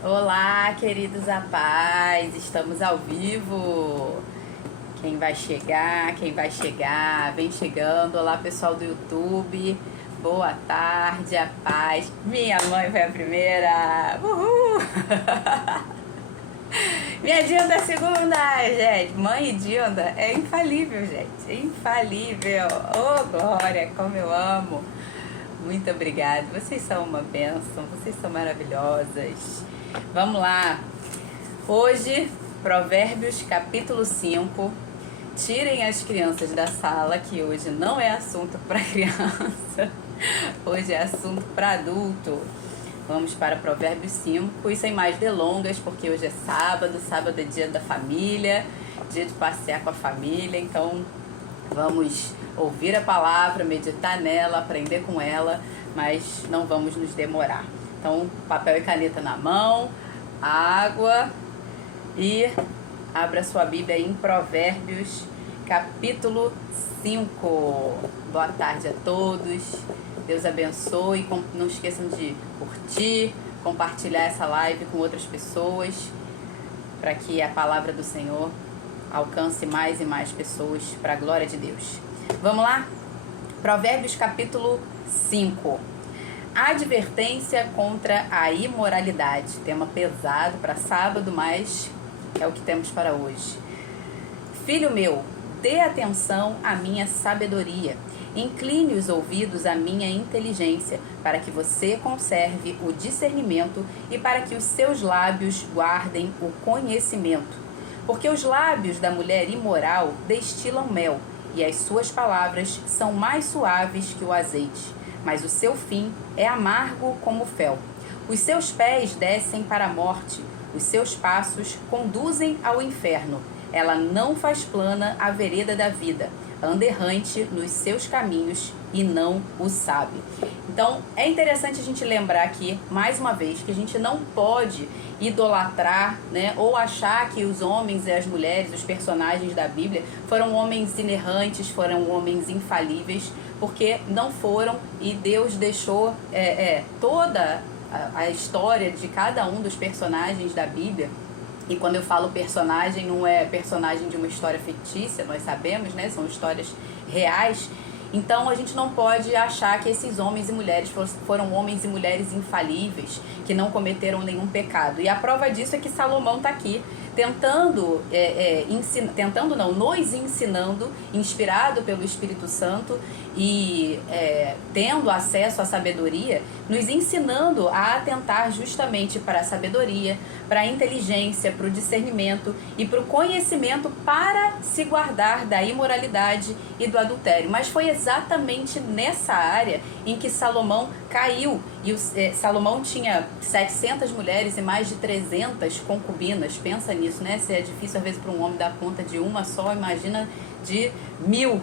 Olá, queridos a paz, estamos ao vivo. Quem vai chegar, vem chegando. Olá, pessoal do YouTube. Boa tarde, a paz. Minha mãe foi a primeira. Uhul! Minha Dinda é a segunda, gente. Mãe e Dinda é infalível, gente. É infalível. Oh, glória, como eu amo. Muito obrigada. Vocês são uma bênção, vocês são maravilhosas. Vamos lá. Hoje, Provérbios capítulo 5. Tirem as crianças da sala, que hoje não é assunto para criança. Hoje é assunto para adulto. Vamos para Provérbios 5 e sem mais delongas, porque hoje é sábado. Sábado é dia da família, dia de passear com a família. Então, vamos ouvir a palavra, meditar nela, aprender com ela, mas não vamos nos demorar. Então, papel e caneta na mão, água e abra sua Bíblia em Provérbios, capítulo 5. Boa tarde a todos. Deus abençoe. Não esqueçam de curtir, compartilhar essa live com outras pessoas, para que a palavra do Senhor alcance mais e mais pessoas para a glória de Deus. Vamos lá? Provérbios capítulo 5. Advertência contra a imoralidade. Tema pesado para sábado, mas é o que temos para hoje. Filho meu, dê atenção à minha sabedoria. Incline os ouvidos à minha inteligência, para que você conserve o discernimento e para que os seus lábios guardem o conhecimento. Porque os lábios da mulher imoral destilam mel, e as suas palavras são mais suaves que o azeite. Mas o seu fim é amargo como fel. Os seus pés descem para a morte, os seus passos conduzem ao inferno. Ela não faz plana a vereda da vida, anda errante nos seus caminhos e não o sabe. Então, é interessante a gente lembrar aqui, mais uma vez, que a gente não pode idolatrar, né, ou achar que os homens e as mulheres, os personagens da Bíblia, foram homens inerrantes, foram homens infalíveis, porque não foram, e Deus deixou toda a história de cada um dos personagens da Bíblia. E quando eu falo personagem, não é personagem de uma história fictícia, nós sabemos, né? São histórias reais. Então a gente não pode achar que esses homens e mulheres foram homens e mulheres infalíveis, que não cometeram nenhum pecado. E a prova disso é que Salomão está aqui, nos ensinando, inspirado pelo Espírito Santo e tendo acesso à sabedoria, nos ensinando a atentar justamente para a sabedoria, para a inteligência, para o discernimento e para o conhecimento, para se guardar da imoralidade e do adultério. Mas foi exatamente nessa área em que Salomão caiu. E Salomão tinha 700 mulheres e mais de 300 concubinas. Pensa nisso, né? Se é difícil às vezes para um homem dar conta de uma só, imagina de 1000,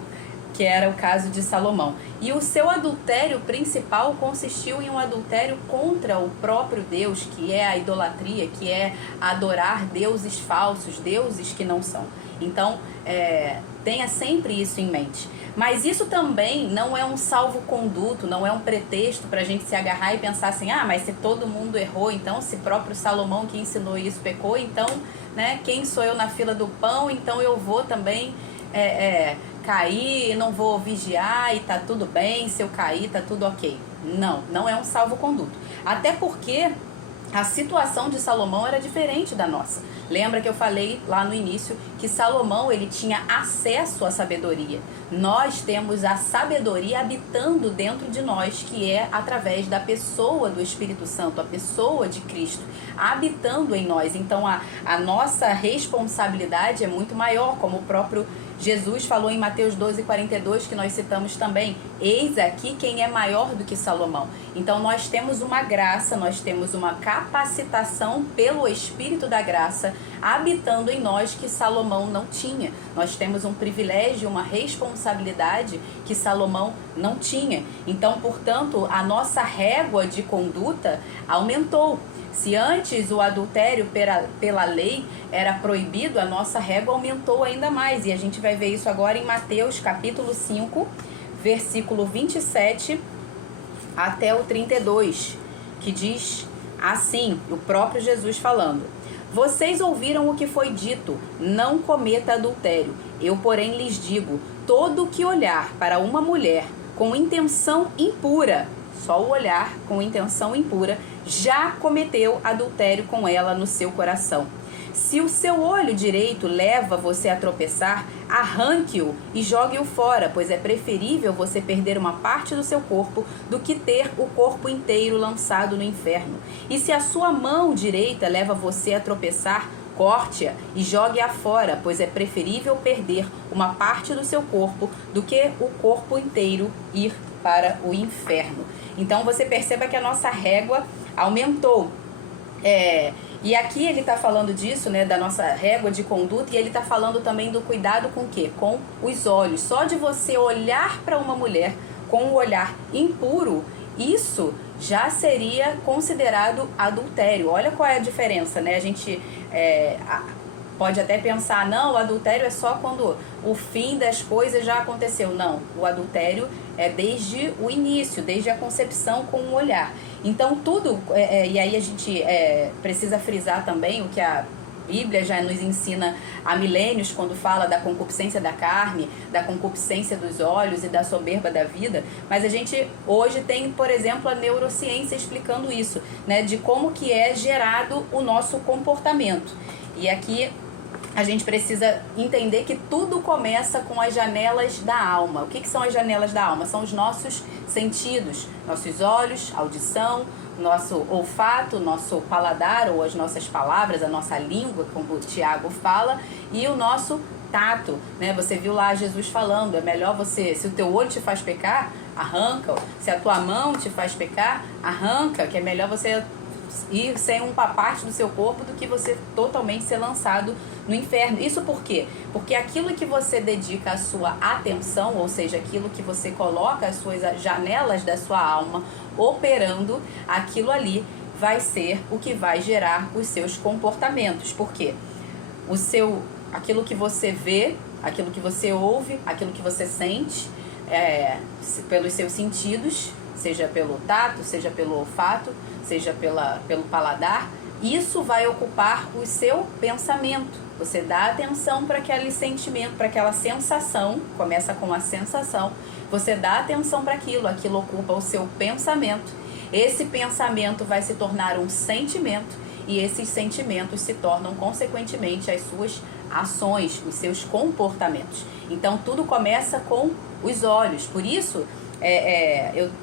que era o caso de Salomão. E o seu adultério principal consistiu em um adultério contra o próprio Deus, que é a idolatria, que é adorar deuses falsos, deuses que não são. Então, tenha sempre isso em mente. Mas isso também não é um salvo-conduto, não é um pretexto para a gente se agarrar e pensar assim, mas se todo mundo errou, então se próprio Salomão que ensinou isso pecou, então, né, quem sou eu na fila do pão, então eu vou também cair, não vou vigiar e tá tudo bem, se eu cair tá tudo ok. Não é um salvo-conduto. Até porque a situação de Salomão era diferente da nossa. Lembra que eu falei lá no início que Salomão ele tinha acesso à sabedoria. Nós temos a sabedoria habitando dentro de nós, que é através da pessoa do Espírito Santo, a pessoa de Cristo, habitando em nós. Então a nossa responsabilidade é muito maior, como o próprio Jesus falou em Mateus 12:42, que nós citamos também, eis aqui quem é maior do que Salomão. Então nós temos uma graça, nós temos uma capacitação pelo Espírito da graça habitando em nós que Salomão não tinha. Nós temos um privilégio, uma responsabilidade que Salomão não tinha. Então, portanto, a nossa régua de conduta aumentou. Se antes o adultério pela lei era proibido, a nossa régua aumentou ainda mais. E a gente vai ver isso agora em Mateus capítulo 5, versículo 27 até o 32, que diz Assim, o próprio Jesus falando: vocês ouviram o que foi dito, não cometa adultério. Eu, porém, lhes digo, todo que olhar para uma mulher com intenção impura, só o olhar com intenção impura, já cometeu adultério com ela no seu coração. Se o seu olho direito leva você a tropeçar, arranque-o e jogue-o fora, pois é preferível você perder uma parte do seu corpo do que ter o corpo inteiro lançado no inferno. E se a sua mão direita leva você a tropeçar, corte-a e jogue-a fora, pois é preferível perder uma parte do seu corpo do que o corpo inteiro ir para o inferno. Então você perceba que a nossa régua aumentou. E aqui ele está falando disso, né, da nossa régua de conduta, e ele está falando também do cuidado com o quê? Com os olhos. Só de você olhar para uma mulher com um olhar impuro, isso já seria considerado adultério. Olha qual é a diferença, né? A gente pode até pensar, não, o adultério é só quando o fim das coisas já aconteceu. Não, o adultério é desde o início, desde a concepção com o olhar. Então tudo, e aí a gente precisa frisar também o que a Bíblia já nos ensina há milênios, quando fala da concupiscência da carne, da concupiscência dos olhos e da soberba da vida. Mas a gente hoje tem, por exemplo, a neurociência explicando isso, né, de como que é gerado o nosso comportamento. E aqui a gente precisa entender que tudo começa com as janelas da alma. O que são as janelas da alma? São os nossos sentidos, nossos olhos, audição, nosso olfato, nosso paladar ou as nossas palavras, a nossa língua, como o Tiago fala, e o nosso tato, né? Você viu lá Jesus falando, é melhor você, se o teu olho te faz pecar, arranca, se a tua mão te faz pecar, arranca, que é melhor você ir sem uma parte do seu corpo do que você totalmente ser lançado no inferno. Isso por quê? Porque aquilo que você dedica a sua atenção, ou seja, aquilo que você coloca as suas janelas da sua alma operando, aquilo ali vai ser o que vai gerar os seus comportamentos. Por quê? Aquilo que você vê, aquilo que você ouve, aquilo que você sente, pelos seus sentidos, seja pelo tato, seja pelo olfato, seja pelo paladar, isso vai ocupar o seu pensamento. Você dá atenção para aquele sentimento, para aquela sensação, começa com a sensação, você dá atenção para aquilo ocupa o seu pensamento. Esse pensamento vai se tornar um sentimento e esses sentimentos se tornam, consequentemente, as suas ações, os seus comportamentos. Então, tudo começa com os olhos. Por isso,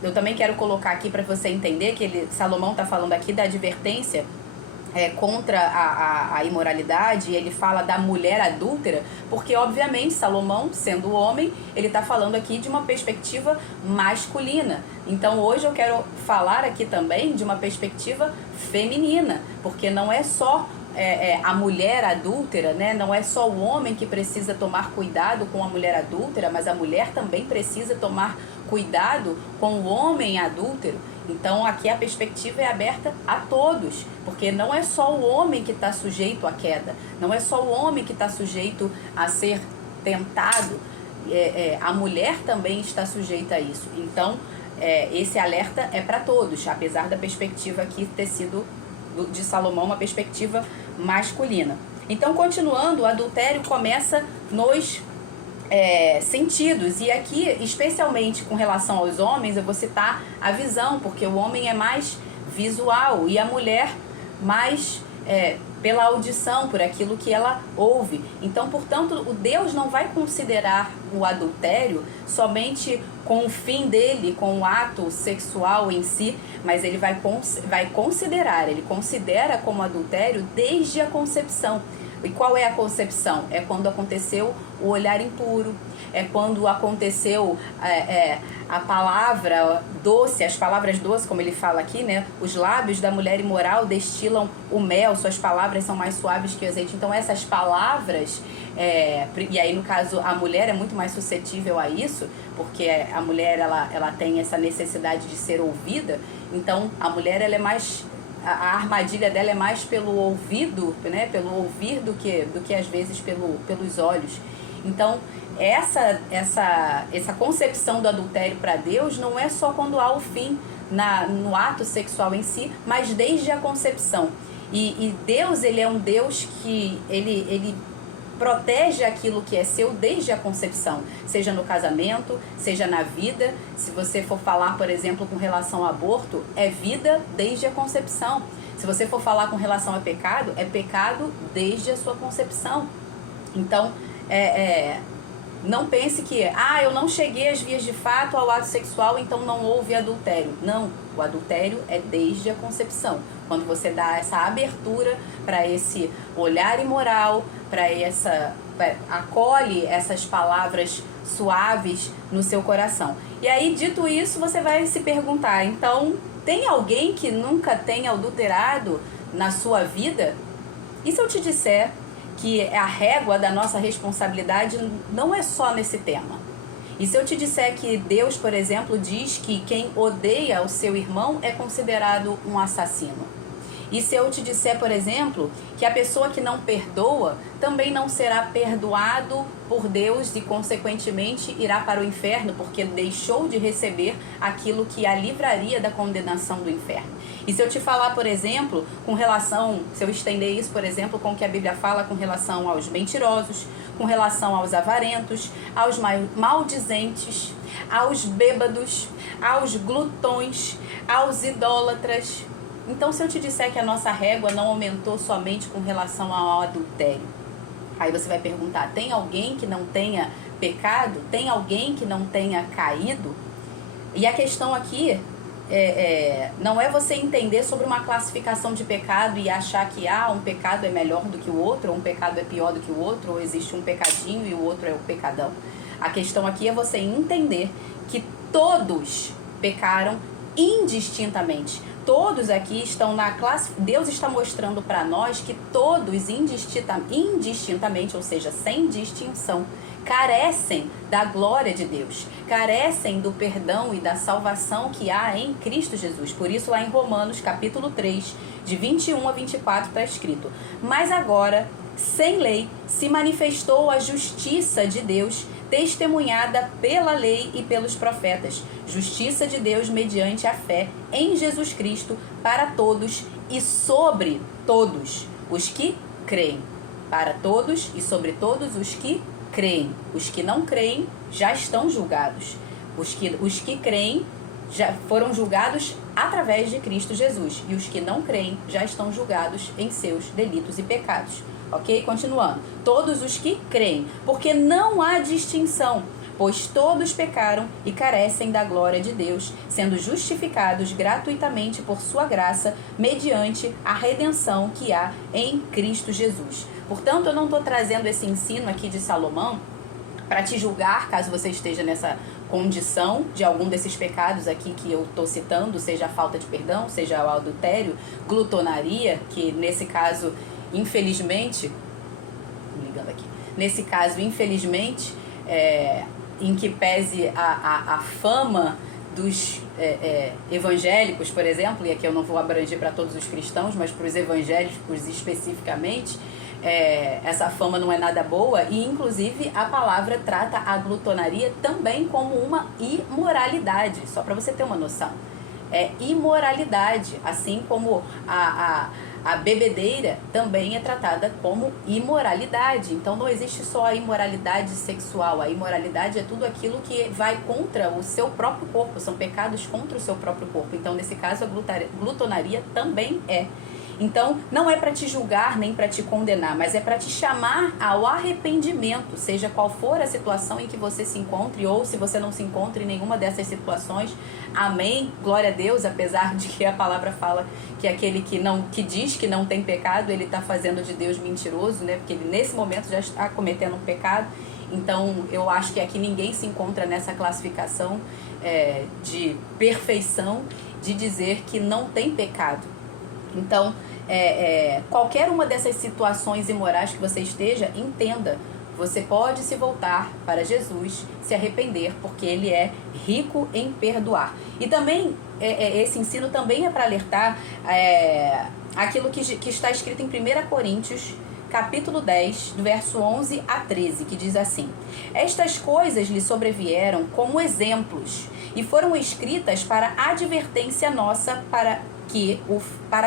eu também quero colocar aqui para você entender que Salomão está falando aqui da advertência contra a imoralidade. Ele fala da mulher adúltera, porque obviamente Salomão, sendo homem, ele está falando aqui de uma perspectiva masculina. Então hoje eu quero falar aqui também de uma perspectiva feminina, porque não é só a mulher adúltera, né? Não é só o homem que precisa tomar cuidado com a mulher adúltera, mas a mulher também precisa tomar cuidado com o homem adúltero. Então aqui a perspectiva é aberta a todos, porque não é só o homem que está sujeito à queda, não é só o homem que está sujeito a ser tentado, a mulher também está sujeita a isso. Então esse alerta é para todos, apesar da perspectiva aqui ter sido de Salomão uma perspectiva masculina. Então, continuando, o adultério começa nos sentidos, e aqui, especialmente com relação aos homens, eu vou citar a visão, porque o homem é mais visual e a mulher mais pela audição, por aquilo que ela ouve. Então, portanto, o Deus não vai considerar o adultério somente com o fim dele, com o ato sexual em si, mas ele vai considerar, ele considera como adultério desde a concepção. E qual é a concepção? É quando aconteceu o olhar impuro, é quando aconteceu a palavra doce, as palavras doces, como ele fala aqui, né? Os lábios da mulher imoral destilam o mel, suas palavras são mais suaves que o azeite. Então essas palavras, e aí no caso a mulher é muito mais suscetível a isso, porque a mulher ela tem essa necessidade de ser ouvida. Então a mulher ela é mais... A armadilha dela é mais pelo ouvido, né? Pelo ouvir do que às vezes pelos olhos. Então, essa concepção do adultério para Deus não é só quando há o fim no ato sexual em si, mas desde a concepção. E Deus, ele é um Deus que ele protege aquilo que é seu desde a concepção, seja no casamento, seja na vida. Se você for falar, por exemplo, com relação ao aborto, é vida desde a concepção. Se você for falar com relação a pecado, é pecado desde a sua concepção. Então, não pense que, eu não cheguei às vias de fato ao ato sexual, então não houve adultério. Não, o adultério é desde a concepção. Quando você dá essa abertura para esse olhar imoral, acolhe essas palavras suaves no seu coração. E aí, dito isso, você vai se perguntar, então, tem alguém que nunca tenha adulterado na sua vida? E se eu te disser que a régua da nossa responsabilidade não é só nesse tema? E se eu te disser que Deus, por exemplo, diz que quem odeia o seu irmão é considerado um assassino? E se eu te disser, por exemplo, que a pessoa que não perdoa também não será perdoado por Deus e, consequentemente, irá para o inferno porque deixou de receber aquilo que a livraria da condenação do inferno? E se eu te falar, por exemplo, se eu estender isso, por exemplo, com o que a Bíblia fala com relação aos mentirosos, com relação aos avarentos, aos maldizentes, aos bêbados, aos glutões, aos idólatras. Então, se eu te disser que a nossa régua não aumentou somente com relação ao adultério, aí você vai perguntar, tem alguém que não tenha pecado? Tem alguém que não tenha caído? E a questão aqui não é você entender sobre uma classificação de pecado e achar que um pecado é melhor do que o outro, ou um pecado é pior do que o outro, ou existe um pecadinho e o outro é o pecadão. A questão aqui é você entender que todos pecaram indistintamente. Todos aqui estão na classe. Deus está mostrando para nós que todos indistintamente, ou seja, sem distinção, carecem da glória de Deus, carecem do perdão e da salvação que há em Cristo Jesus. Por isso, lá em Romanos, capítulo 3, de 21 a 24, está escrito: mas agora, sem lei, se manifestou a justiça de Deus, testemunhada pela lei e pelos profetas, justiça de Deus mediante a fé em Jesus Cristo para todos e sobre todos os que creem. Para todos e sobre todos os que creem. Os que não creem já estão julgados. Os que creem já foram julgados através de Cristo Jesus. E os que não creem já estão julgados em seus delitos e pecados. Ok? Continuando. Todos os que creem, porque não há distinção, pois todos pecaram e carecem da glória de Deus, sendo justificados gratuitamente por sua graça, mediante a redenção que há em Cristo Jesus. Portanto, eu não estou trazendo esse ensino aqui de Salomão para te julgar, caso você esteja nessa condição de algum desses pecados aqui que eu estou citando, seja a falta de perdão, seja o adultério, glutonaria, que nesse caso, infelizmente, em que pese a fama dos evangélicos, por exemplo, e aqui eu não vou abranger para todos os cristãos, mas para os evangélicos especificamente, essa fama não é nada boa, e inclusive a palavra trata a glutonaria também como uma imoralidade, só para você ter uma noção. É imoralidade, assim como a bebedeira também é tratada como imoralidade. Então não existe só a imoralidade sexual, a imoralidade é tudo aquilo que vai contra o seu próprio corpo, são pecados contra o seu próprio corpo. Então nesse caso a glutonaria também é. Então, não é para te julgar nem para te condenar, mas é para te chamar ao arrependimento, seja qual for a situação em que você se encontre, ou se você não se encontre em nenhuma dessas situações. Amém, glória a Deus, apesar de que a palavra fala que aquele que diz que não tem pecado, ele está fazendo de Deus mentiroso, né? Porque ele nesse momento já está cometendo um pecado. Então, eu acho que aqui ninguém se encontra nessa classificação de perfeição, de dizer que não tem pecado. Então, qualquer uma dessas situações imorais que você esteja, entenda, você pode se voltar para Jesus, se arrepender, porque Ele é rico em perdoar. E também, esse ensino também é para alertar aquilo que está escrito em 1 Coríntios, capítulo 10, do verso 11 a 13, que diz assim: Estas coisas lhe sobrevieram como exemplos e foram escritas para advertência nossa, para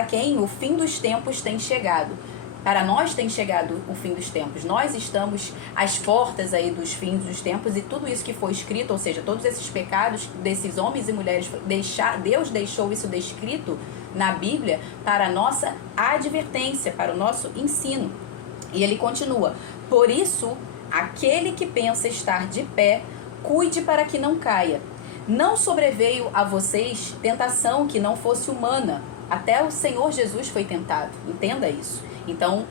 quem o fim dos tempos tem chegado. Para nós tem chegado o fim dos tempos. Nós estamos às portas aí dos fins dos tempos, e tudo isso que foi escrito, ou seja, todos esses pecados desses homens e mulheres, Deus deixou isso descrito na Bíblia para a nossa advertência, para o nosso ensino. E ele continua: Por isso, aquele que pensa estar de pé, cuide para que não caia. Não sobreveio a vocês tentação que não fosse humana. Até o Senhor Jesus foi tentado. Entenda isso. Então,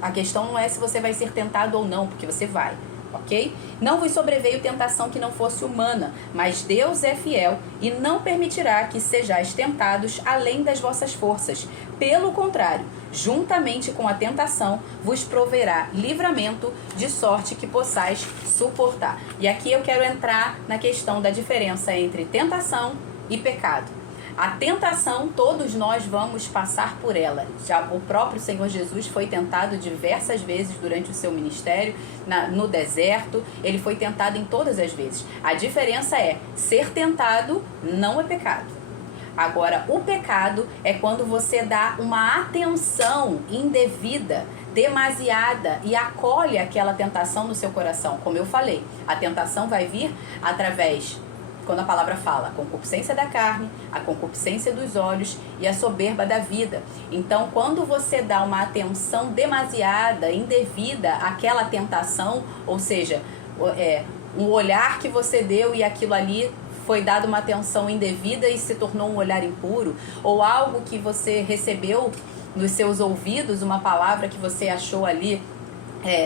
a questão não é se você vai ser tentado ou não, porque você vai, ok? Não vos sobreveio tentação que não fosse humana, mas Deus é fiel e não permitirá que sejais tentados além das vossas forças. Pelo contrário, juntamente com a tentação, vos proverá livramento, de sorte que possais suportar. E aqui eu quero entrar na questão da diferença entre tentação e pecado. A tentação, todos nós vamos passar por ela. Já o próprio Senhor Jesus foi tentado diversas vezes durante o seu ministério, no deserto. Ele foi tentado em todas as vezes. A diferença é, ser tentado não é pecado. Agora, o pecado é quando você dá uma atenção indevida, demasiada, e acolhe aquela tentação no seu coração. Como eu falei, a tentação vai vir através, quando a palavra fala, a concupiscência da carne, a concupiscência dos olhos e a soberba da vida. Então, quando você dá uma atenção demasiada, indevida àquela tentação, ou seja, um olhar que você deu e aquilo ali foi dado uma atenção indevida e se tornou um olhar impuro, ou algo que você recebeu nos seus ouvidos, uma palavra que você achou ali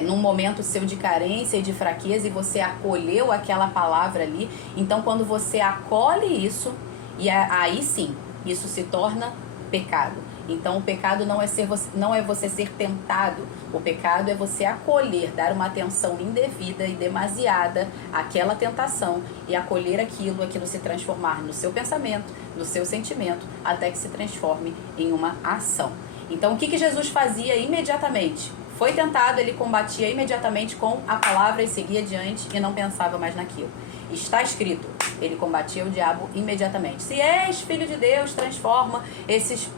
num momento seu de carência e de fraqueza, e você acolheu aquela palavra ali. Então, quando você acolhe isso, e aí sim, isso se torna pecado. Então, o pecado não é você ser tentado. O pecado é você acolher, dar uma atenção indevida e demasiada àquela tentação e acolher aquilo se transformar no seu pensamento, no seu sentimento, até que se transforme em uma ação. Então, o que Jesus fazia imediatamente? Foi tentado, ele combatia imediatamente com a palavra e seguia adiante e não pensava mais naquilo. Está escrito, ele combatia o diabo imediatamente. Se és filho de Deus, transforma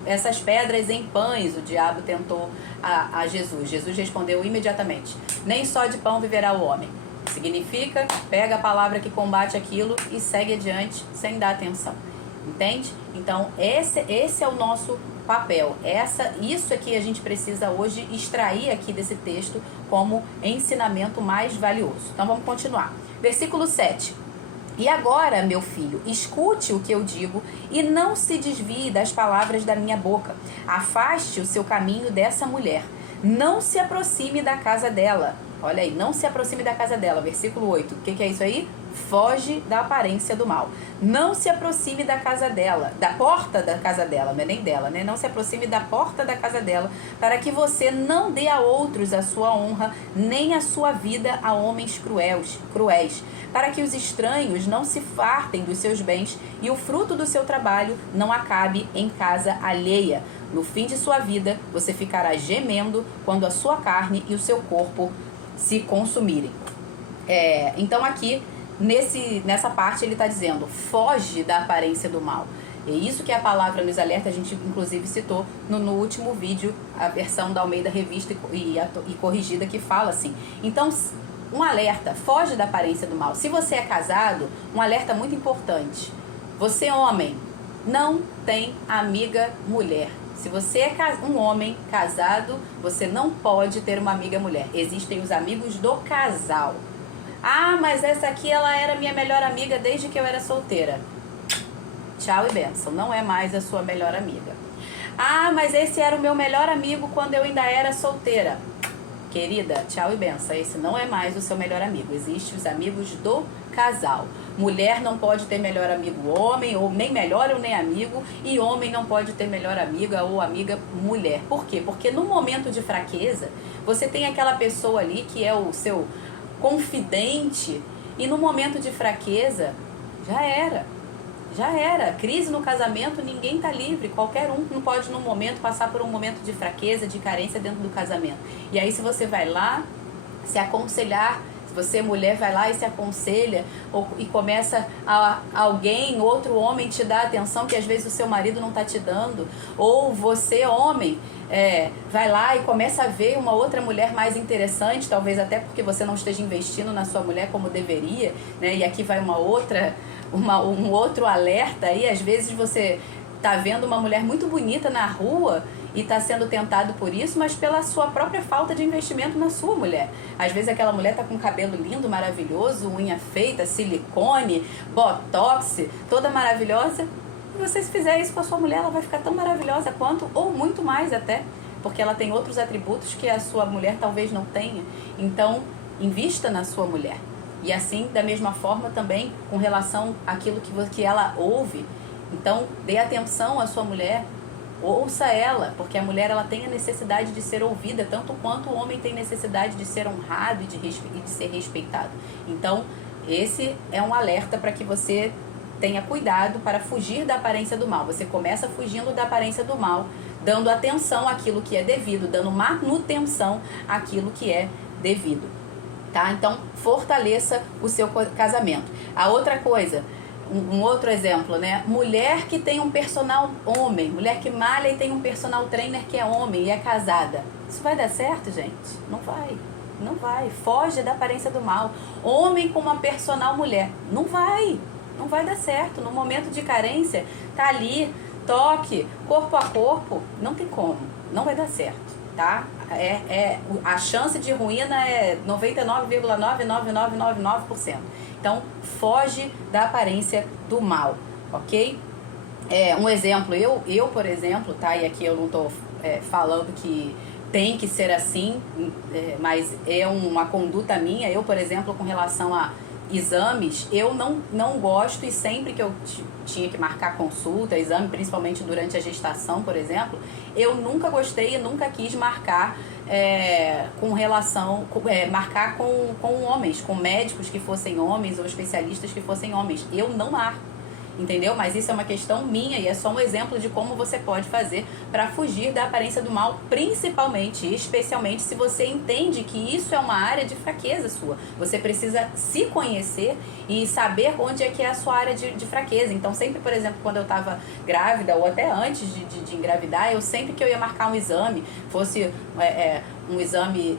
essas pedras em pães. O diabo tentou a Jesus. Jesus respondeu imediatamente: nem só de pão viverá o homem. Significa, pega a palavra que combate aquilo e segue adiante sem dar atenção. Entende? Então, esse é o nosso papel. Isso é que a gente precisa hoje extrair aqui desse texto como ensinamento mais valioso. Então, vamos continuar. Versículo 7. E agora, meu filho, escute o que eu digo e não se desvie das palavras da minha boca. Afaste o seu caminho dessa mulher. Não se aproxime da casa dela. Olha aí, não se aproxime da casa dela. Versículo 8. O que é isso aí? Foge da aparência do mal. Não se aproxime da casa dela, da porta da casa dela, não é nem dela, né? Não se aproxime da porta da casa dela, para que você não dê a outros a sua honra, nem a sua vida a homens cruéis, para que os estranhos não se fartem dos seus bens e o fruto do seu trabalho não acabe em casa alheia. No fim de sua vida, você ficará gemendo quando a sua carne e o seu corpo se consumirem. Então aqui, nessa parte, ele está dizendo, foge da aparência do mal. É isso que a palavra nos alerta. A gente inclusive citou no último vídeo a versão da Almeida Revista e Corrigida, que fala assim. Então, um alerta, foge da aparência do mal. Se você é casado, um alerta muito importante. Você, homem, não tem amiga mulher. Se você é um homem casado, você não pode ter uma amiga mulher. Existem os amigos do casal. Ah, mas essa aqui, ela era minha melhor amiga desde que eu era solteira. Tchau e bênção, não é mais a sua melhor amiga. Ah, mas esse era o meu melhor amigo quando eu ainda era solteira. Querida, tchau e bênção, esse não é mais o seu melhor amigo. Existem os amigos do casal. Mulher não pode ter melhor amigo homem, ou nem melhor ou nem amigo, e homem não pode ter melhor amiga ou amiga mulher. Por quê? Porque no momento de fraqueza, você tem aquela pessoa ali que é o seu confidente, e no momento de fraqueza, já era. Já era. Crise no casamento, ninguém tá livre. Qualquer um não pode, num momento, passar por um momento de fraqueza, de carência dentro do casamento. E aí, se você vai lá se aconselhar, se você, mulher, vai lá e se aconselha, e começa alguém, outro homem, te dar atenção que às vezes o seu marido não tá te dando, ou você, homem, vai lá e começa a ver uma outra mulher mais interessante, talvez até porque você não esteja investindo na sua mulher como deveria, né? E aqui vai um outro alerta aí. Às vezes você tá vendo uma mulher muito bonita na rua e está sendo tentado por isso, mas pela sua própria falta de investimento na sua mulher. Às vezes aquela mulher está com cabelo lindo, maravilhoso, unha feita, silicone, botox, toda maravilhosa. E você, se fizer isso com a sua mulher, ela vai ficar tão maravilhosa quanto, ou muito mais até, porque ela tem outros atributos que a sua mulher talvez não tenha. Então, invista na sua mulher. E assim, da mesma forma também, com relação àquilo que ela ouve. Então, dê atenção à sua mulher. Ouça ela, porque a mulher, ela tem a necessidade de ser ouvida, tanto quanto o homem tem necessidade de ser honrado e de ser respeitado. Então, esse é um alerta para que você tenha cuidado para fugir da aparência do mal. Você começa fugindo da aparência do mal, dando atenção àquilo que é devido, dando manutenção àquilo que é devido. Tá? Então, fortaleça o seu casamento. A outra coisa, um outro exemplo, né? Mulher que tem um personal homem, mulher que malha e tem um personal trainer que é homem e é casada. Isso vai dar certo, gente? Não vai. Não vai. Foge da aparência do mal. Homem com uma personal mulher. Não vai. Não vai dar certo. No momento de carência, tá ali, toque, corpo a corpo. Não tem como. Não vai dar certo, tá? A chance de ruína é 99,99999%. Então, foge da aparência do mal, ok? Um exemplo, eu por exemplo, tá? E aqui eu não tô falando que tem que ser assim, mas é uma conduta minha. Eu, por exemplo, com relação a exames, eu não gosto, e sempre que eu tinha que marcar consulta, exame, principalmente durante a gestação, por exemplo, eu nunca gostei e nunca quis marcar marcar com homens, com médicos que fossem homens ou especialistas que fossem homens. Eu não marco, entendeu? Mas isso é uma questão minha e é só um exemplo de como você pode fazer para fugir da aparência do mal, principalmente e especialmente se você entende que isso é uma área de fraqueza sua. Você precisa se conhecer e saber onde é que é a sua área de fraqueza. Então, sempre, por exemplo, quando eu estava grávida ou até antes de engravidar, eu sempre que eu ia marcar um exame, fosse um exame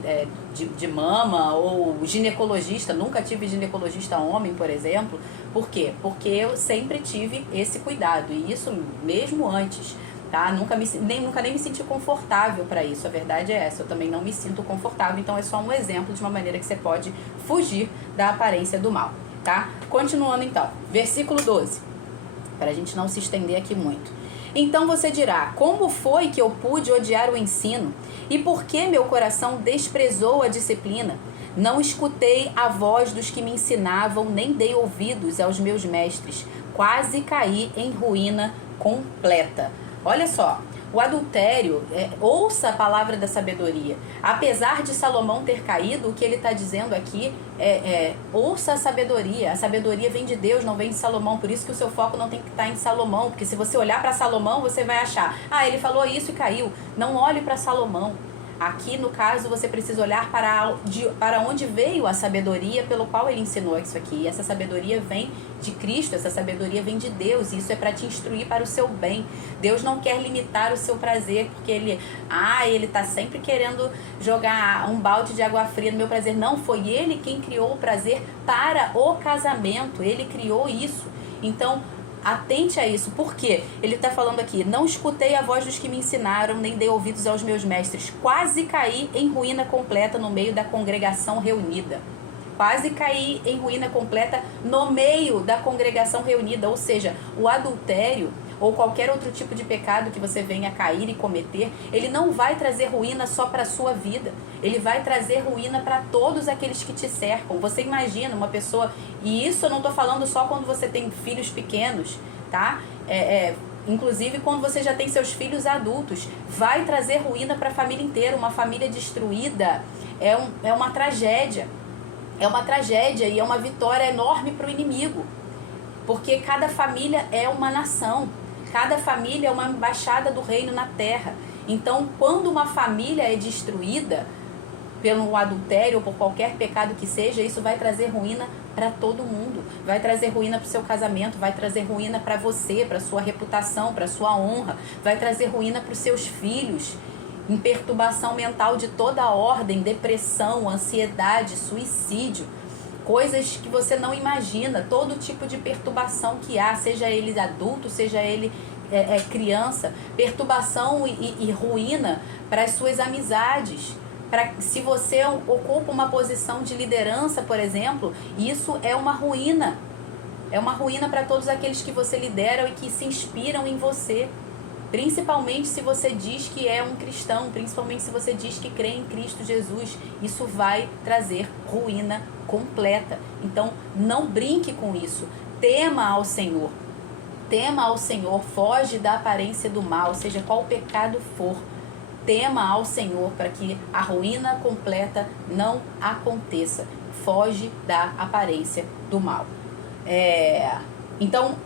de mama ou ginecologista, nunca tive ginecologista homem, por exemplo. Por quê? Porque eu sempre tive esse cuidado, e isso mesmo antes, tá? Nunca nem me senti confortável para isso, a verdade é essa, eu também não me sinto confortável. Então é só um exemplo de uma maneira que você pode fugir da aparência do mal, tá? Continuando então, versículo 12, para a gente não se estender aqui muito. Então você dirá: como foi que eu pude odiar o ensino? E por que meu coração desprezou a disciplina? Não escutei a voz dos que me ensinavam, nem dei ouvidos aos meus mestres. Quase caí em ruína completa. Olha só, o adultério, ouça a palavra da sabedoria. Apesar de Salomão ter caído, o que ele está dizendo aqui ouça a sabedoria. A sabedoria vem de Deus, não vem de Salomão. Por isso que o seu foco não tem que estar em Salomão, porque se você olhar para Salomão, você vai achar: ele falou isso e caiu. Não olhe para Salomão. Aqui, no caso, você precisa olhar para onde veio a sabedoria pelo qual ele ensinou isso aqui. E essa sabedoria vem de Cristo, essa sabedoria vem de Deus. E isso é para te instruir para o seu bem. Deus não quer limitar o seu prazer, porque ele está sempre querendo jogar um balde de água fria no meu prazer. Não, foi ele quem criou o prazer para o casamento. Ele criou isso. Então, atente a isso. Por quê? Ele está falando aqui: não escutei a voz dos que me ensinaram, nem dei ouvidos aos meus mestres. Quase caí em ruína completa no meio da congregação reunida. Quase caí em ruína completa no meio da congregação reunida. Ou seja, o adultério ou qualquer outro tipo de pecado que você venha cair e cometer, ele não vai trazer ruína só para a sua vida. Ele vai trazer ruína para todos aqueles que te cercam. Você imagina uma pessoa, e isso eu não estou falando só quando você tem filhos pequenos, tá? Inclusive quando você já tem seus filhos adultos, vai trazer ruína para a família inteira. Uma família destruída é uma tragédia. É uma tragédia e é uma vitória enorme para o inimigo. Porque cada família é uma nação, cada família é uma embaixada do reino na terra. Então, quando uma família é destruída pelo adultério ou por qualquer pecado que seja, isso vai trazer ruína para todo mundo. Vai trazer ruína para o seu casamento, vai trazer ruína para você, para sua reputação, para sua honra, vai trazer ruína para os seus filhos, em perturbação mental de toda a ordem, depressão, ansiedade, suicídio, coisas que você não imagina, todo tipo de perturbação que há, seja ele adulto, seja ele criança, perturbação e ruína para as suas amizades. Se você ocupa uma posição de liderança, por exemplo, isso é uma ruína. É uma ruína para todos aqueles que você lidera e que se inspiram em você. Principalmente se você diz que é um cristão, principalmente se você diz que crê em Cristo Jesus. Isso vai trazer ruína completa. Então, não brinque com isso. Tema ao Senhor. Tema ao Senhor, foge da aparência do mal, seja qual pecado for. Tema ao Senhor para que a ruína completa não aconteça. Foge da aparência do mal. Então,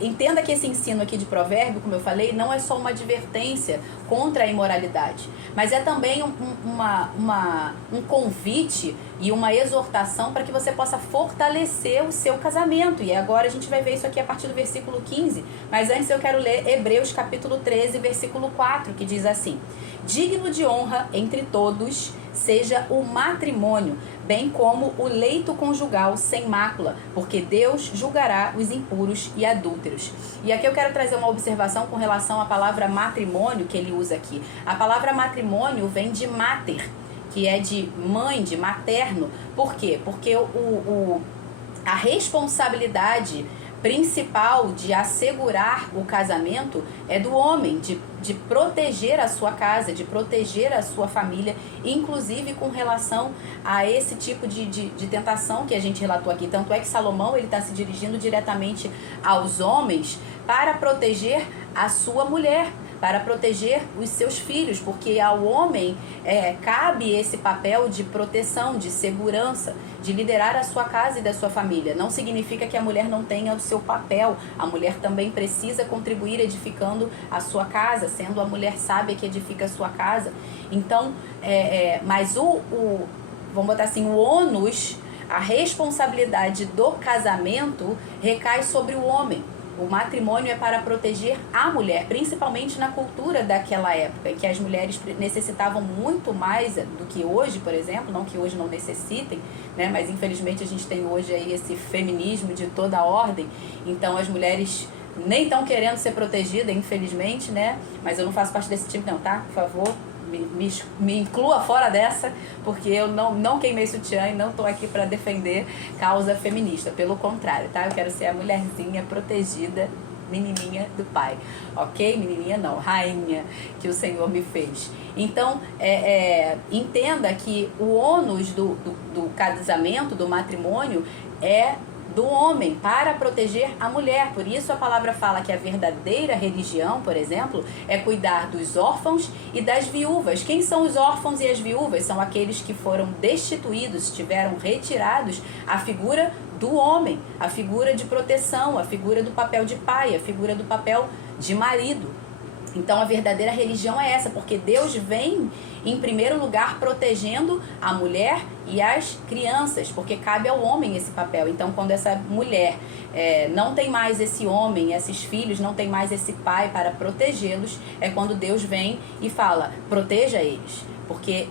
entenda que esse ensino aqui de provérbio, como eu falei, não é só uma advertência contra a imoralidade, mas é também um convite e uma exortação para que você possa fortalecer o seu casamento. E agora a gente vai ver isso aqui a partir do versículo 15, mas antes eu quero ler Hebreus capítulo 13, versículo 4, que diz assim: digno de honra entre todos seja o matrimônio, bem como o leito conjugal sem mácula, porque Deus julgará os impuros e adúlteros. E aqui eu quero trazer uma observação com relação à palavra matrimônio que ele usa aqui. A palavra matrimônio vem de mater, que é de mãe, de materno. Por quê? Porque a responsabilidade principal de assegurar o casamento é do homem, de proteger a sua casa, de proteger a sua família, inclusive com relação a esse tipo de tentação que a gente relatou aqui. Tanto é que Salomão ele está se dirigindo diretamente aos homens para proteger a sua mulher, para proteger os seus filhos, porque ao homem cabe esse papel de proteção, de segurança, de liderar a sua casa e da sua família. Não significa que a mulher não tenha o seu papel. A mulher também precisa contribuir edificando a sua casa, sendo a mulher sábia que edifica a sua casa. Então, mas vamos botar assim, o ônus, a responsabilidade do casamento recai sobre o homem. O matrimônio é para proteger a mulher, principalmente na cultura daquela época, em que as mulheres necessitavam muito mais do que hoje, por exemplo, não que hoje não necessitem, né? Mas infelizmente a gente tem hoje aí esse feminismo de toda a ordem, então as mulheres nem estão querendo ser protegidas, infelizmente, né? Mas eu não faço parte desse time não, tá? Por favor, me inclua fora dessa, porque eu não queimei sutiã e não estou aqui para defender causa feminista, pelo contrário, tá? Eu quero ser a mulherzinha protegida, menininha do pai, ok? Menininha não, rainha que o Senhor me fez. Então, entenda que o ônus do casamento, do matrimônio, é do homem para proteger a mulher. Por isso a palavra fala que a verdadeira religião, por exemplo, é cuidar dos órfãos e das viúvas. Quem são os órfãos e as viúvas? São aqueles que foram destituídos, tiveram retirados a figura do homem, a figura de proteção, a figura do papel de pai, a figura do papel de marido. Então a verdadeira religião é essa, porque Deus vem em primeiro lugar protegendo a mulher e as crianças, porque cabe ao homem esse papel. Então quando essa mulher não tem mais esse homem, esses filhos, não tem mais esse pai para protegê-los, é quando Deus vem e fala, proteja eles. Porque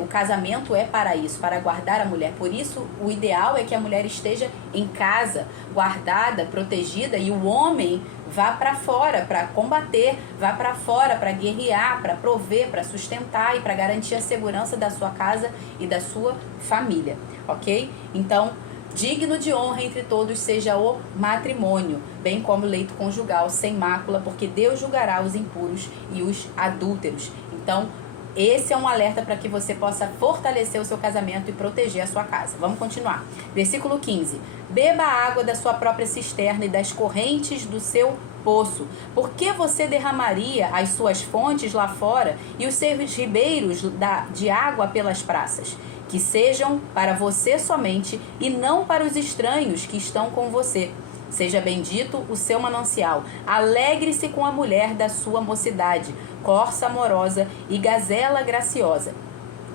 o casamento é para isso, para guardar a mulher. Por isso, o ideal é que a mulher esteja em casa, guardada, protegida, e o homem vá para fora para combater, vá para fora para guerrear, para prover, para sustentar e para garantir a segurança da sua casa e da sua família, ok? Então, digno de honra entre todos seja o matrimônio, bem como o leito conjugal sem mácula, porque Deus julgará os impuros e os adúlteros. Então, esse é um alerta para que você possa fortalecer o seu casamento e proteger a sua casa. Vamos continuar. Versículo 15. Beba a água da sua própria cisterna e das correntes do seu poço. Por que você derramaria as suas fontes lá fora e os seus ribeiros de água pelas praças? Que sejam para você somente e não para os estranhos que estão com você. Seja bendito o seu manancial. Alegre-se com a mulher da sua mocidade, corça amorosa e gazela graciosa.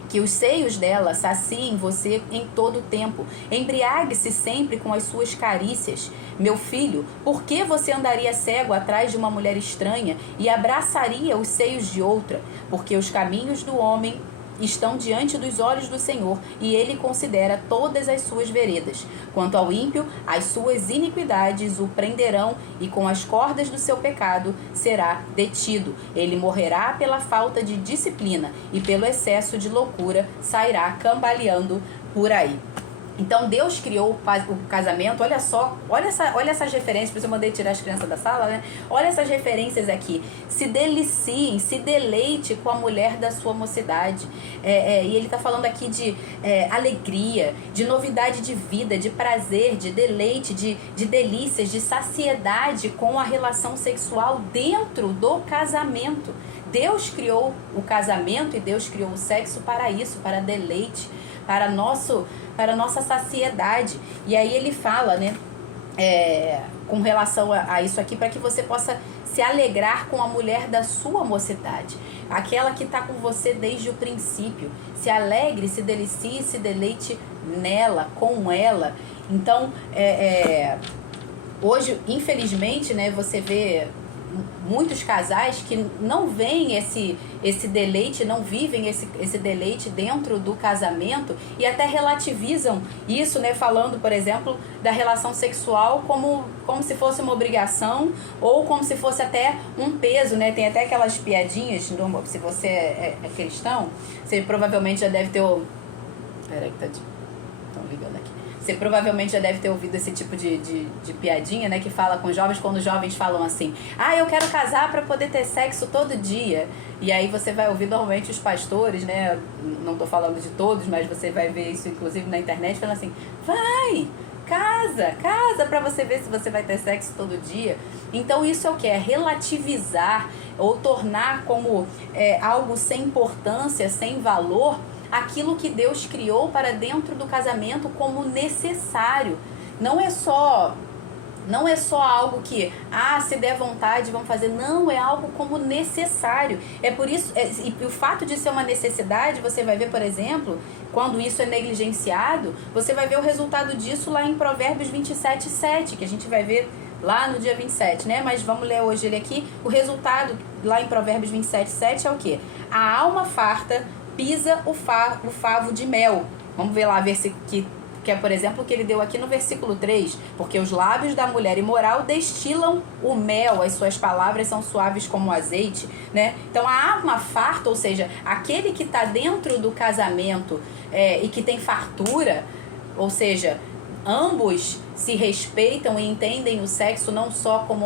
Que os seios dela saciem você em todo o tempo. Embriague-se sempre com as suas carícias. Meu filho, por que você andaria cego atrás de uma mulher estranha e abraçaria os seios de outra? Porque os caminhos do homem estão diante dos olhos do Senhor, e ele considera todas as suas veredas. Quanto ao ímpio, as suas iniquidades o prenderão, e com as cordas do seu pecado será detido. Ele morrerá pela falta de disciplina, e pelo excesso de loucura sairá cambaleando por aí. Então Deus criou o casamento. Olha só, olha essas referências. Por isso eu mandei tirar as crianças da sala, né? Olha essas referências aqui. Se deliciem, se deleite com a mulher da sua mocidade. E ele está falando aqui de alegria, de novidade de vida, de prazer, de deleite, de delícias, de saciedade com a relação sexual dentro do casamento. Deus criou o casamento e Deus criou o sexo para isso, para deleite, para nossa saciedade. E aí ele fala, né, com relação a isso aqui, para que você possa se alegrar com a mulher da sua mocidade, aquela que está com você desde o princípio. Se alegre, se delicie, se deleite nela, com ela. Então, hoje, infelizmente, né, você vê muitos casais que não veem esse deleite, não vivem esse deleite dentro do casamento, e até relativizam isso, né, falando, por exemplo, da relação sexual como se fosse uma obrigação, ou como se fosse até um peso, né? Tem até aquelas piadinhas, se você é cristão, você provavelmente já deve ter... Peraí que estão ligando aqui. Você provavelmente já deve ter ouvido esse tipo de piadinha, né? Que fala com jovens, quando os jovens falam assim: ah, eu quero casar para poder ter sexo todo dia. E aí você vai ouvir normalmente os pastores, né? Não tô falando de todos, mas você vai ver isso inclusive na internet, falando assim: vai, casa para você ver se você vai ter sexo todo dia. Então isso é o que? É relativizar ou tornar como algo sem importância, sem valor, aquilo que Deus criou para dentro do casamento como necessário. Não é só algo que, se der vontade, vamos fazer. Não, é algo como necessário. É por isso, e o fato de ser uma necessidade, você vai ver, por exemplo, quando isso é negligenciado, você vai ver o resultado disso lá em Provérbios 27:7, que a gente vai ver lá no dia 27, né? Mas vamos ler hoje ele aqui. O resultado lá em Provérbios 27:7 é o quê? A alma farta pisa o favo de mel. Vamos ver lá, versículo que é, por exemplo, o que ele deu aqui no versículo 3. Porque os lábios da mulher imoral destilam o mel, as suas palavras são suaves como o azeite, né? Então a alma farta, ou seja, aquele que está dentro do casamento e que tem fartura, ou seja, ambos se respeitam e entendem o sexo não só como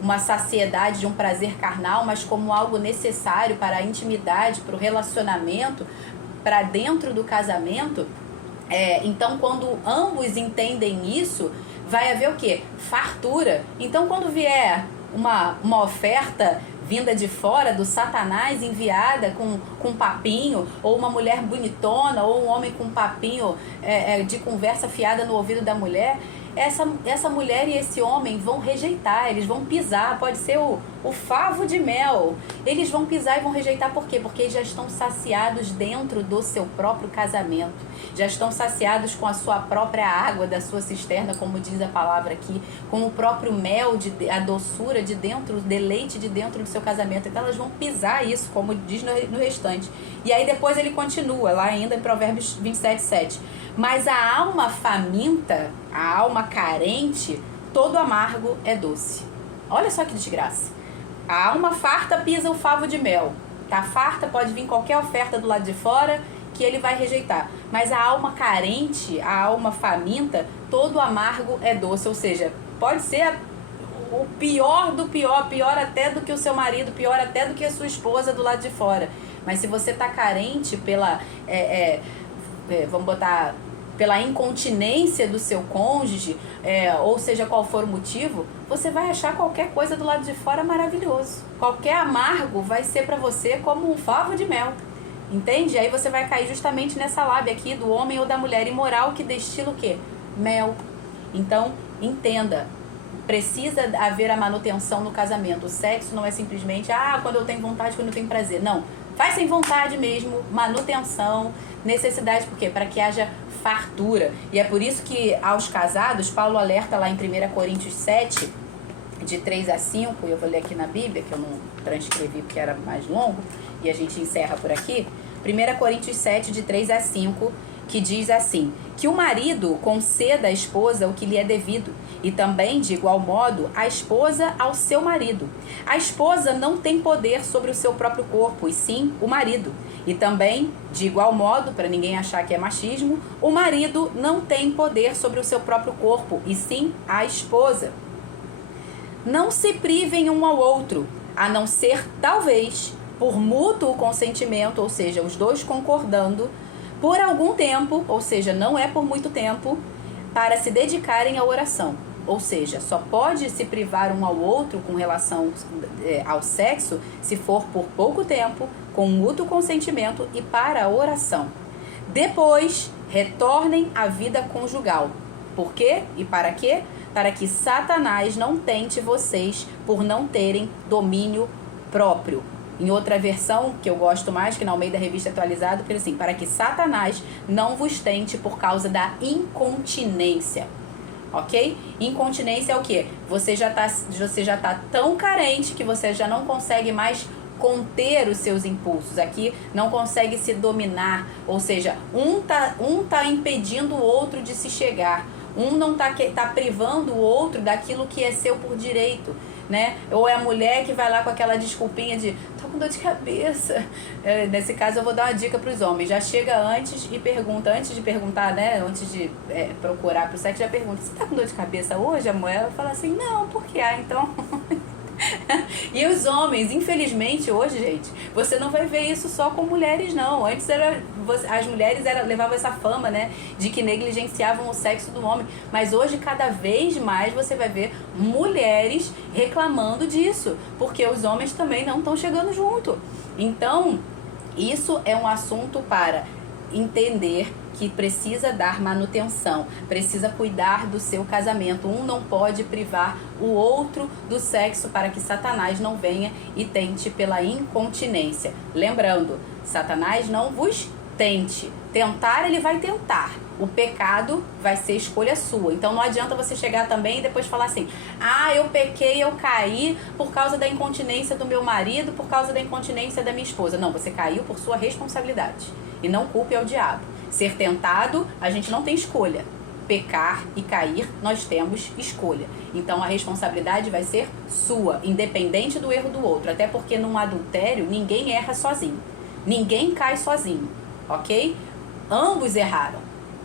uma saciedade de um prazer carnal, mas como algo necessário para a intimidade, para o relacionamento, para dentro do casamento. Então, quando ambos entendem isso, vai haver o quê? Fartura. Então, quando vier uma oferta vinda de fora, do Satanás, enviada com papinho, ou uma mulher bonitona, ou um homem com papinho de conversa fiada no ouvido da mulher, essa mulher e esse homem vão rejeitar, eles vão pisar, pode ser o favo de mel, eles vão pisar e vão rejeitar. Por quê? Porque eles já estão saciados dentro do seu próprio casamento, já estão saciados com a sua própria água da sua cisterna, como diz a palavra aqui, com o próprio mel, a doçura de dentro, o deleite de dentro do seu casamento. Então elas vão pisar isso, como diz no restante. E aí depois ele continua lá ainda em Provérbios 27:7. Mas a alma faminta, a alma carente, todo amargo é doce. Olha só que desgraça. A alma farta pisa o favo de mel. Tá farta, pode vir qualquer oferta do lado de fora que ele vai rejeitar. Mas a alma carente, a alma faminta, todo amargo é doce. Ou seja, pode ser o pior do pior, pior até do que o seu marido, pior até do que a sua esposa do lado de fora. Mas se você tá carente pela, vamos botar, pela incontinência do seu cônjuge, ou seja qual for o motivo, você vai achar qualquer coisa do lado de fora maravilhoso. Qualquer amargo vai ser para você como um favo de mel. Entende? Aí você vai cair justamente nessa lábia aqui do homem ou da mulher imoral que destila o quê? Mel. Então, entenda, precisa haver a manutenção no casamento. O sexo não é simplesmente, quando eu tenho vontade, quando eu tenho prazer. Não, faz sem vontade mesmo, manutenção, necessidade, por quê? Para que haja fartura. E é por isso que aos casados, Paulo alerta lá em 1 Coríntios 7, de 3 a 5, eu vou ler aqui na Bíblia, que eu não transcrevi porque era mais longo, e a gente encerra por aqui. 1 Coríntios 7, de 3 a 5, que diz assim: que o marido conceda à esposa o que lhe é devido, e também, de igual modo, a esposa ao seu marido. A esposa não tem poder sobre o seu próprio corpo, e sim o marido. E também, de igual modo, para ninguém achar que é machismo, o marido não tem poder sobre o seu próprio corpo, e sim a esposa. Não se privem um ao outro, a não ser, talvez, por mútuo consentimento, ou seja, os dois concordando, por algum tempo, ou seja, não é por muito tempo, para se dedicarem à oração. Ou seja, só pode se privar um ao outro com relação ao sexo se for por pouco tempo, com mútuo consentimento e para a oração. Depois, retornem à vida conjugal. Por quê e para quê? Para que Satanás não tente vocês por não terem domínio próprio. Em outra versão, que eu gosto mais, que na Almeida Revista Atualizada, diz assim: para que Satanás não vos tente por causa da incontinência. Ok? Incontinência é o quê? Você já tá tão carente que você já não consegue mais conter os seus impulsos. Aqui não consegue se dominar, ou seja, um tá impedindo o outro de se chegar. Um não tá privando o outro daquilo que é seu por direito, né? Ou é a mulher que vai lá com aquela desculpinha de tô com dor de cabeça. Nesse caso eu vou dar uma dica para os homens: já chega antes e pergunta, antes de perguntar, né? Antes de procurar pro sexo, já pergunta: você tá com dor de cabeça hoje, amor? Ela fala assim: não, por que? Então e os homens, infelizmente, hoje, gente, você não vai ver isso só com mulheres, não. Antes as mulheres levavam essa fama, né, de que negligenciavam o sexo do homem. Mas hoje, cada vez mais, você vai ver mulheres reclamando disso, porque os homens também não estão chegando junto. Então, isso é um assunto para entender que precisa dar manutenção, precisa cuidar do seu casamento. Um não pode privar o outro do sexo para que Satanás não venha e tente pela incontinência. Lembrando, Satanás não vos tente. Tentar, ele vai tentar. O pecado vai ser escolha sua. Então não adianta você chegar também e depois falar assim: eu pequei, eu caí por causa da incontinência do meu marido, por causa da incontinência da minha esposa. Não, você caiu por sua responsabilidade. E não culpe ao diabo. Ser tentado, a gente não tem escolha. Pecar e cair, nós temos escolha. Então a responsabilidade vai ser sua, independente do erro do outro. Até porque num adultério, ninguém erra sozinho. Ninguém cai sozinho, ok? Ambos erraram.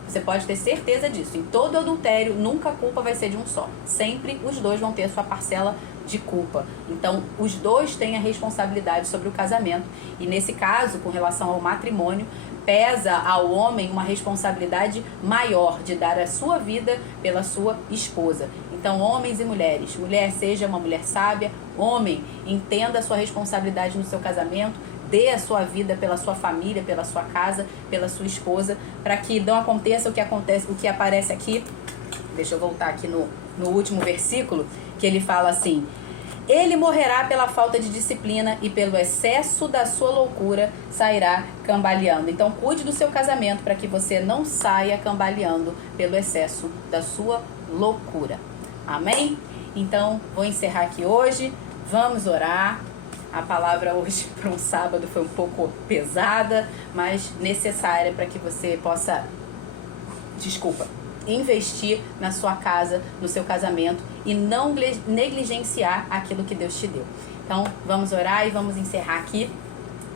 Você pode ter certeza disso. Em todo adultério, nunca a culpa vai ser de um só. Sempre os dois vão ter a sua parcela de culpa. Então, os dois têm a responsabilidade sobre o casamento. E nesse caso, com relação ao matrimônio, pesa ao homem uma responsabilidade maior de dar a sua vida pela sua esposa. Então, homens e mulheres, mulher seja uma mulher sábia, homem, entenda a sua responsabilidade no seu casamento, dê a sua vida pela sua família, pela sua casa, pela sua esposa, para que não aconteça o que aparece aqui. Deixa eu voltar aqui no último versículo, que ele fala assim: ele morrerá pela falta de disciplina e pelo excesso da sua loucura sairá cambaleando. Então cuide do seu casamento para que você não saia cambaleando pelo excesso da sua loucura. Amém? Então vou encerrar aqui hoje. Vamos orar. A palavra hoje para um sábado foi um pouco pesada, mas necessária para que você possa, investir na sua casa, no seu casamento e não negligenciar aquilo que Deus te deu. Então, vamos orar e vamos encerrar aqui.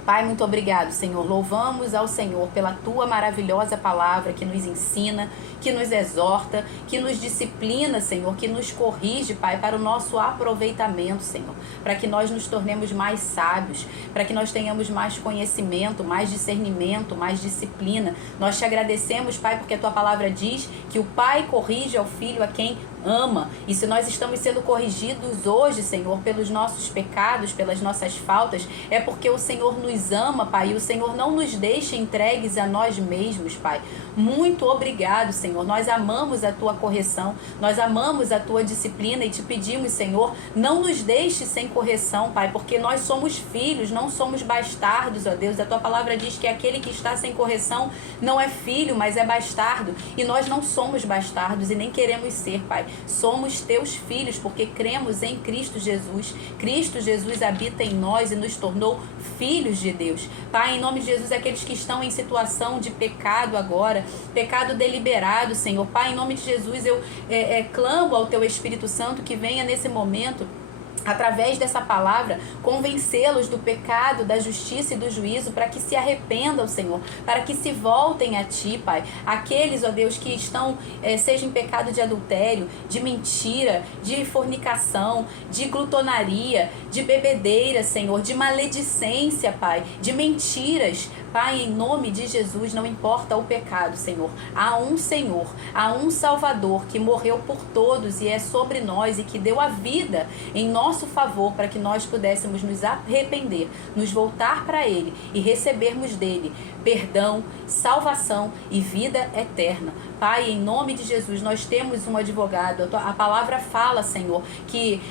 Pai, muito obrigado, Senhor. Louvamos ao Senhor pela Tua maravilhosa palavra que nos ensina, que nos exorta, que nos disciplina, Senhor, que nos corrige, Pai, para o nosso aproveitamento, Senhor, para que nós nos tornemos mais sábios, para que nós tenhamos mais conhecimento, mais discernimento, mais disciplina. Nós te agradecemos, Pai, porque a Tua palavra diz que o Pai corrige ao Filho a quem ama. E se nós estamos sendo corrigidos hoje, Senhor, pelos nossos pecados, pelas nossas faltas, é porque o Senhor nos ama, Pai, e o Senhor não nos deixa entregues a nós mesmos, Pai. Muito obrigado, Senhor. Nós amamos a Tua correção, nós amamos a Tua disciplina e te pedimos, Senhor, não nos deixe sem correção, Pai, porque nós somos filhos, não somos bastardos, ó Deus. A Tua palavra diz que aquele que está sem correção não é filho, mas é bastardo. E nós não somos bastardos e nem queremos ser, Pai. Somos Teus filhos porque cremos em Cristo Jesus. Cristo Jesus habita em nós e nos tornou filhos de Deus. Pai, em nome de Jesus, aqueles que estão em situação de pecado agora, pecado deliberado, Senhor. Pai, em nome de Jesus, eu clamo ao Teu Espírito Santo que venha nesse momento, através dessa palavra, convencê-los do pecado, da justiça e do juízo, para que se arrependam, Senhor, para que se voltem a Ti, Pai. Aqueles, ó Deus, que estão, seja em pecado de adultério, de mentira, de fornicação, de glutonaria, de bebedeira, Senhor, de maledicência, Pai, de mentiras, Pai, em nome de Jesus, não importa o pecado, Senhor. Há um Senhor, há um Salvador que morreu por todos e é sobre nós e que deu a vida em nosso favor para que nós pudéssemos nos arrepender, nos voltar para Ele e recebermos dele perdão, salvação e vida eterna. Pai, em nome de Jesus, nós temos um advogado. A palavra fala, Senhor, que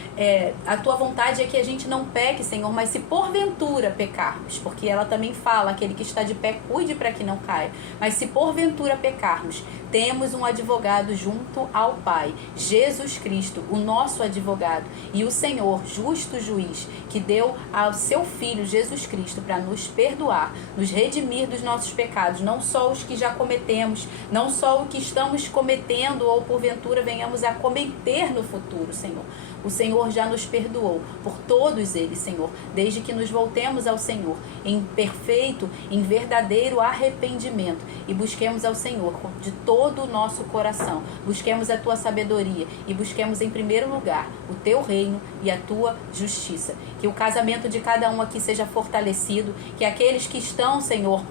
a Tua vontade é que a gente não peque, Senhor, mas se porventura pecarmos, porque ela também fala, aquele que está de pé, cuide para que não caia. Mas se porventura pecarmos, temos um advogado junto ao Pai, Jesus Cristo, o nosso advogado, e o Senhor, justo juiz, que deu ao seu Filho, Jesus Cristo, para nos perdoar, nos redimir dos nossos pecados, não só os que já cometemos, não só o que estamos cometendo ou porventura venhamos a cometer no futuro, Senhor. O Senhor já nos perdoou por todos eles, Senhor, desde que nos voltemos ao Senhor em perfeito, em verdadeiro arrependimento e busquemos ao Senhor de todo o nosso coração. Busquemos a Tua sabedoria e busquemos em primeiro lugar o Teu reino e a Tua justiça. Que o casamento de cada um aqui seja fortalecido, que aqueles que estão, Senhor,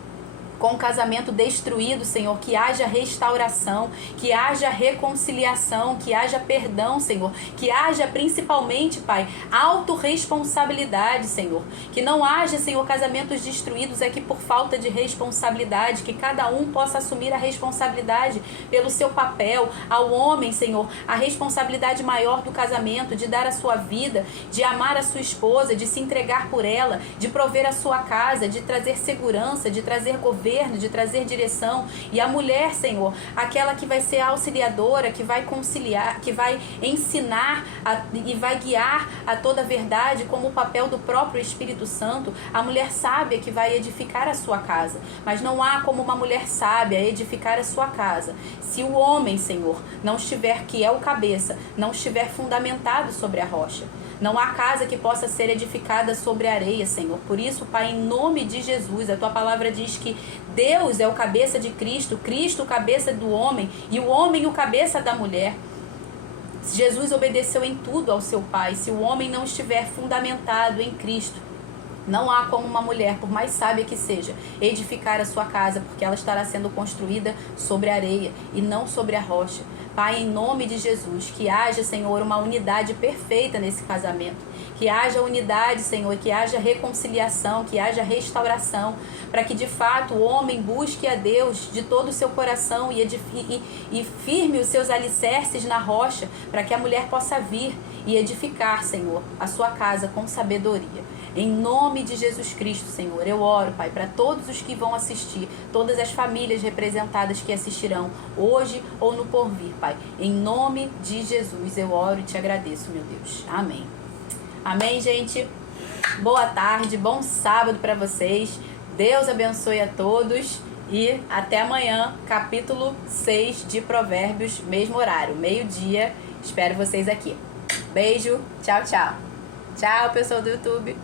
com o casamento destruído, Senhor, que haja restauração, que haja reconciliação, que haja perdão, Senhor, que haja principalmente, Pai, autorresponsabilidade, Senhor, que não haja, Senhor, casamentos destruídos aqui por falta de responsabilidade, que cada um possa assumir a responsabilidade pelo seu papel, ao homem, Senhor, a responsabilidade maior do casamento, de dar a sua vida, de amar a sua esposa, de se entregar por ela, de prover a sua casa, de trazer segurança, de trazer governo, de trazer direção. E a mulher, Senhor, aquela que vai ser auxiliadora, que vai conciliar, que vai ensinar e vai guiar a toda a verdade, como o papel do próprio Espírito Santo, a mulher sábia que vai edificar a sua casa. Mas não há como uma mulher sábia edificar a sua casa se o homem, Senhor, não estiver, que é o cabeça, não estiver fundamentado sobre a rocha. Não há casa que possa ser edificada sobre a areia, Senhor. Por isso, Pai, em nome de Jesus, a Tua palavra diz que Deus é o cabeça de Cristo, Cristo o cabeça do homem e o homem o cabeça da mulher. Jesus obedeceu em tudo ao seu Pai. Se o homem não estiver fundamentado em Cristo, não há como uma mulher, por mais sábia que seja, edificar a sua casa, porque ela estará sendo construída sobre a areia e não sobre a rocha. Pai, em nome de Jesus, que haja, Senhor, uma unidade perfeita nesse casamento. Que haja unidade, Senhor, que haja reconciliação, que haja restauração, para que de fato o homem busque a Deus de todo o seu coração e firme os seus alicerces na rocha, para que a mulher possa vir e edificar, Senhor, a sua casa com sabedoria. Em nome de Jesus Cristo, Senhor, eu oro, Pai, para todos os que vão assistir, todas as famílias representadas que assistirão hoje ou no porvir, Pai. Em nome de Jesus, eu oro e te agradeço, meu Deus. Amém. Amém, gente? Boa tarde, bom sábado para vocês. Deus abençoe a todos e até amanhã, capítulo 6 de Provérbios, mesmo horário, meio-dia. Espero vocês aqui. Beijo, tchau, tchau. Tchau, pessoal do YouTube.